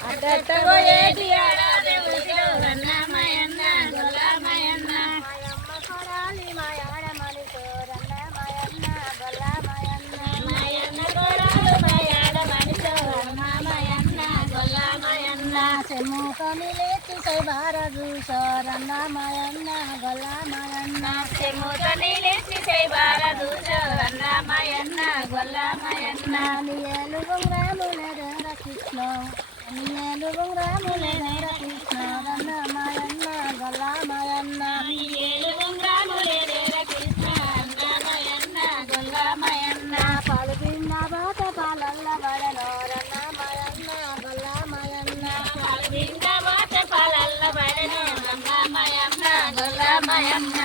అట్టబోయేటి ఆడదేవుడిలో రన్నమయన్న గొల్లమయన్న మాయమ్మ కొడాలి మాయాడ మనిషో రన్నమయన్న గొల్లమయన్న మాయన్న కొడాలు మాయాడ మనిషో రన్నమయన్న గొల్లమయన్న చెమ్ముకొని లేచి సైబార చూసో రన్నమయన్న గొల్లమయన్న చెమ్ముకొని లేచి సైబార చూసో రన్నమయన్న గొల్లమయన్న నీ ఏలుగు రాముల కృష్ణ ఏలుగు రాముల కృష్ణ రన్నమయన్న గొల్లమయన్న ఏలుగు రాముల కృష్ణ రన్నమయన్న గొల్లమయన్న పాలు పిండ బాట పాలల్ల వడనో రన్నమయన్న గొల్లమయన్న పాలు పిండ బాట పాలల్ల వడనో రన్నమయన్న గొల్లమయన్న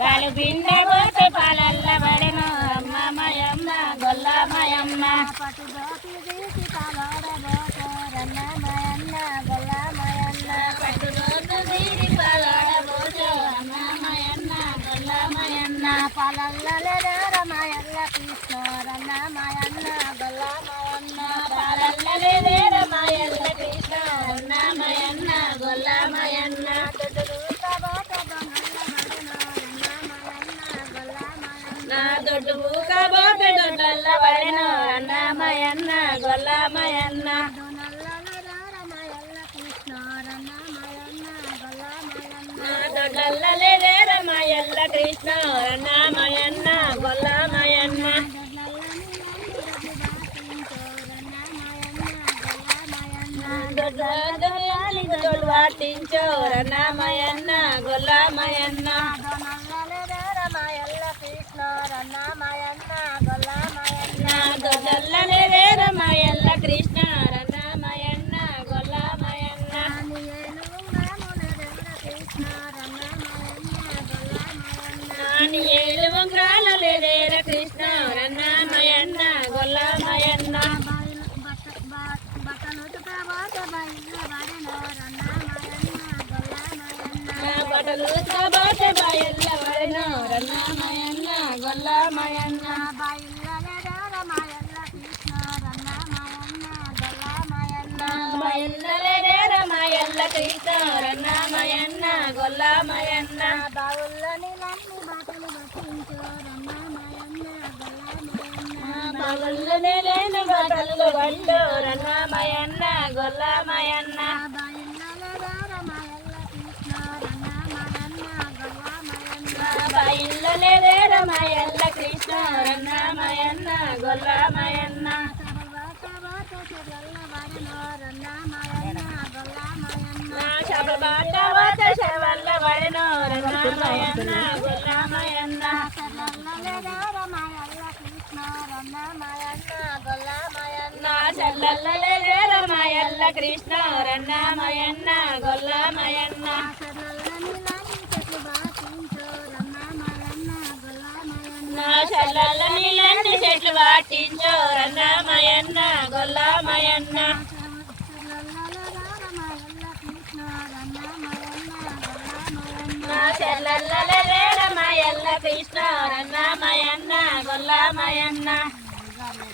పాలు పిండ బాట పాలల్ల వడనో రన్నమయన్న గొల్లమయన్న పట్టుదోటి తీసి పాలాడబోతో రన్నమయన్న గొల్లమయన్న పట్టుదోటి తీసి పాలాడబోతో రన్నమయన్న గొల్లమయన్న పాలల్లలే రమయల్ల కృష్ణ రన్నమయన్న గొల్లమయన్న పాలల్లలే రమయల్ల కృష్ణ రన్నమయన్న గొల్లమయన్న దొడ్డు బూకబోతే దొడ్డల్ల వడెనో రన్నమయన్న గొల్లమయన్న దొడ్డల్లలే రమయల్ల కృష్ణ రన్నమయన్న గొల్లమయన్న దొడ్డల్లని దొడ్డు వాటించో రన్నమయన్న గొల్లమయన్న దొడ్డల్లనే రమయల్ల కృష్ణ రన్నమయన్న గొల్లమయన్న ఏలు వంగ్రాలే కృష్ణ రన్నమయన్న గొల్లమయన్న బట్టలు బాట బాయల్ల వడనో రన్నమయన్న గొల్లమయన్న బయల్లలే రమయల్ల కృష్ణ రన్నమయన్న గొల్లమయన్న బావుల్లని లన్ని బాటలు పట్టించో రన్నమయన్న గొల్లమయన్న బావుల్లని లేని బాటలు పట్టు రన్నమయన్న గొల్లమయన్న బయల్లలే రమయల్ల కృష్ణ రన్నమయన్న గొల్లమయన్న శబబాట వాట శవల్ల వడెనో రన్నమయన్న గొల్లమయన్న చల్లల్లలే రమయల్ల కృష్ణ రన్నమయన్న గొల్లమయన్న చల్లల్ల నీళ్ళన్ని చెట్లు వాటించో రన్నమయన్న గొల్లమయన్న చల్లల్లలే రమయల్ల కృష్ణ రన్నమయన్న గొల్లమయన్న